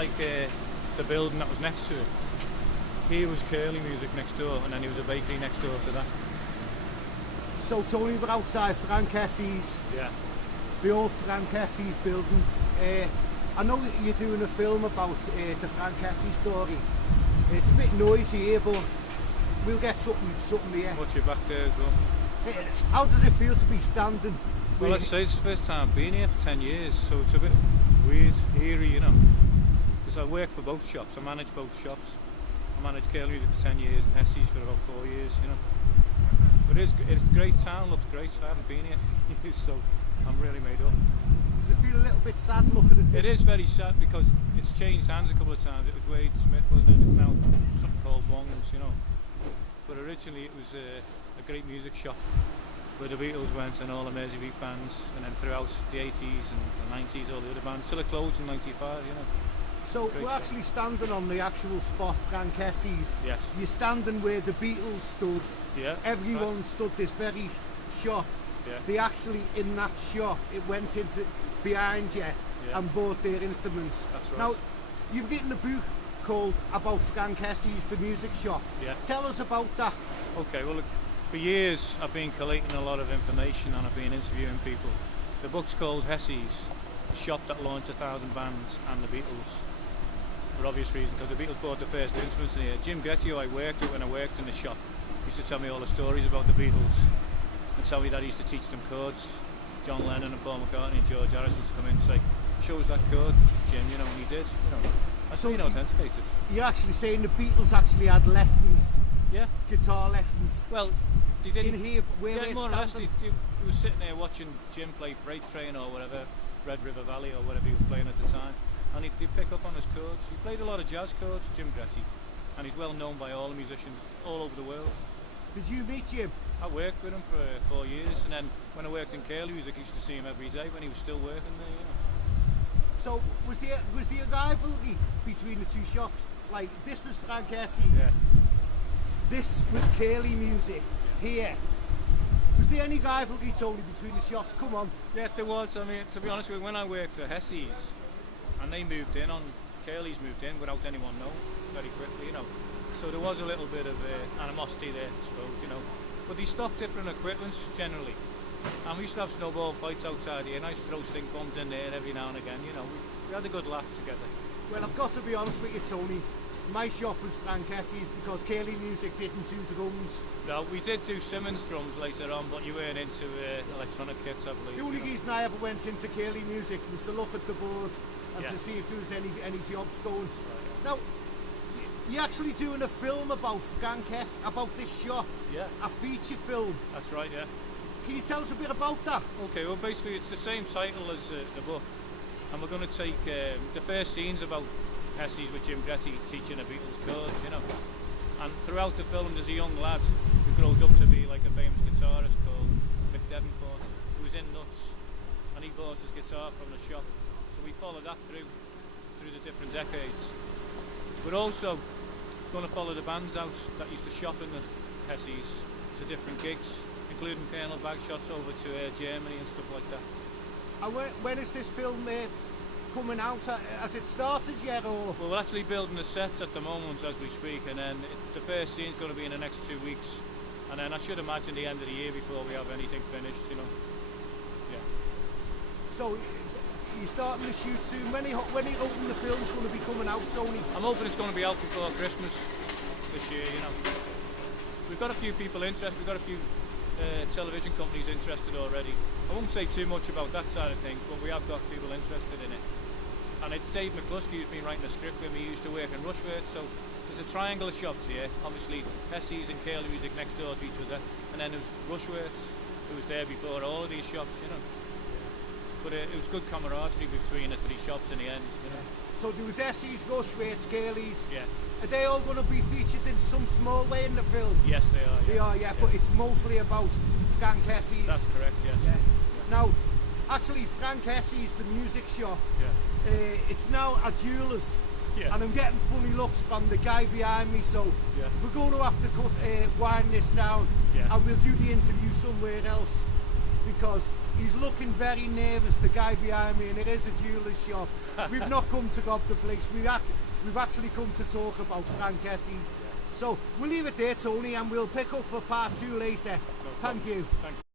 like the building that was next to it. Here was Curly Music next door, and then there was a bakery next door to that. So Tony, we're outside Frank Hessy's. Yeah. The old Frank Hessy's building. I know you're doing a film about the Frank Hessy story. It's a bit noisy here, but we'll get something here. Watch your back there as well. How does it feel to be standing? Well, I'd say it's the first time I've been here for 10 years, so it's a bit weird, eerie, you know. Because I work for both shops, I manage both shops. I managed Curly Music for 10 years and Hessys for about 4 years, you know. But it's a great town, looks great, so I haven't been here for years, so I'm really made up. Does it feel a little bit sad looking at this? It is very sad because it's changed hands a couple of times. It was Wade Smith, wasn't it? It's now something called Wong's, you know. But originally it was a great music shop where the Beatles went and all the Merseybeat bands, and then throughout the 80s and the 90s all the other bands, till it closed in 95, you know. So great we're actually standing on the actual spot, Frank Hessy's. Yes. You're standing where the Beatles stood. Yeah. Everyone stood this very shop. Yeah. They actually, in that shop, it went into behind you and bought their instruments. That's right. Now, you've written a book called About Frank Hessy's, the music shop. Yeah. Tell us about that. Okay, well, look, for years I've been collating a lot of information and I've been interviewing people. The book's called Hessys, a shop that launched 1,000 bands and the Beatles. For obvious reasons, because the Beatles bought the first instruments in here. Jim Getty, who I worked with when I worked in the shop, used to tell me all the stories about the Beatles and tell me that he used to teach them chords. John Lennon and Paul McCartney and George Harrison used to come in and say, show us that chord, Jim, you know, and he did. You know, that's been authenticated. You're actually saying the Beatles actually had lessons? Yeah. Guitar lessons? Well, they didn't. In here, where yeah, we're more or less, standing? he was sitting there watching Jim play Freight Train or whatever, Red River Valley or whatever he was playing at the time. And he'd pick up on his chords. He played a lot of jazz chords, Jim Getty, and he's well known by all the musicians all over the world. Did you meet Jim? I worked with him for 4 years, and then when I worked in Curly Music, I used to see him every day when he was still working there, you know. So was there a rivalry between the two shops? Like, this was Frank Hessy's, this was Curly Music, here. Was there any rivalry, Tony, between the shops? Come on. Yeah, there was. I mean, to be honest with you, when I worked for Hessys, and they moved in on, Curly's moved in without anyone knowing, very quickly, you know. So there was a little bit of animosity there, I suppose, you know. But they stocked different equipment, generally. And we used to have snowball fights outside here, and I used to throw stink bombs in there every now and again, you know. We had a good laugh together. Well, I've got to be honest with you, Tony. My shop was Frank Hessy's because Curly Music didn't do drums. No, we did do Simmons drums later on, but you weren't into electronic kits, I believe. The only reason I ever went into Curly Music was to look at the board and to see if there was any jobs going. Now, you're actually doing a film about Frank Hessy, about this shop. Yeah. A feature film. That's right, yeah. Can you tell us a bit about that? Okay, well basically it's the same title as the book. And we're going to take the first scenes about Hessys with Jim Getty teaching the Beatles chords, you know. And throughout the film there's a young lad who grows up to be like a famous guitarist called Mick Davenport, who was in Nuts, and he bought his guitar from the shop. So we follow that through the different decades. We're also going to follow the bands out that used to shop in the Hessys to different gigs, including Colonel Bagshots over to Germany and stuff like that. And when is this film coming out? Has it started yet, or? Well, we're actually building the sets at the moment as we speak, and then the first scene's going to be in the next 2 weeks, and then I should imagine the end of the year before we have anything finished, you know. Yeah. So you're starting to shoot soon. When are you hoping the film's going to be coming out, Tony? I'm hoping it's going to be out before Christmas this year, you know. We've got a few people interested, we've got a few television companies interested already. I won't say too much about that side of things, but we have got people interested in it. And it's Dave McCluskey who's been writing the script with me. He used to work in Rushworth, so there's a triangle of shops here. Obviously Hessys and Curly Music next door to each other, and then there's Rushworth, who was there before all of these shops, you know. But it was good camaraderie between the three shops in the end, you know. So there was Hessys, Rushworth, Curly's. Yeah. Are they all going to be featured in some small way in the film? Yes, they are. They are, yeah, but it's mostly about Frank Hessy's. That's correct, yes. Yeah. Now, actually, Frank Hessy's, the music shop, it's now a jeweller's. Yeah. And I'm getting funny looks from the guy behind me, so we're going to have to wind this down, and we'll do the interview somewhere else, because He's looking very nervous, the guy behind me, and it is a jeweller's shop. We've not come to rob the place. We've actually come to talk about Frank Hessys. So we'll leave it there, Tony, and we'll pick up for part 2 later. Thank you. Thank you.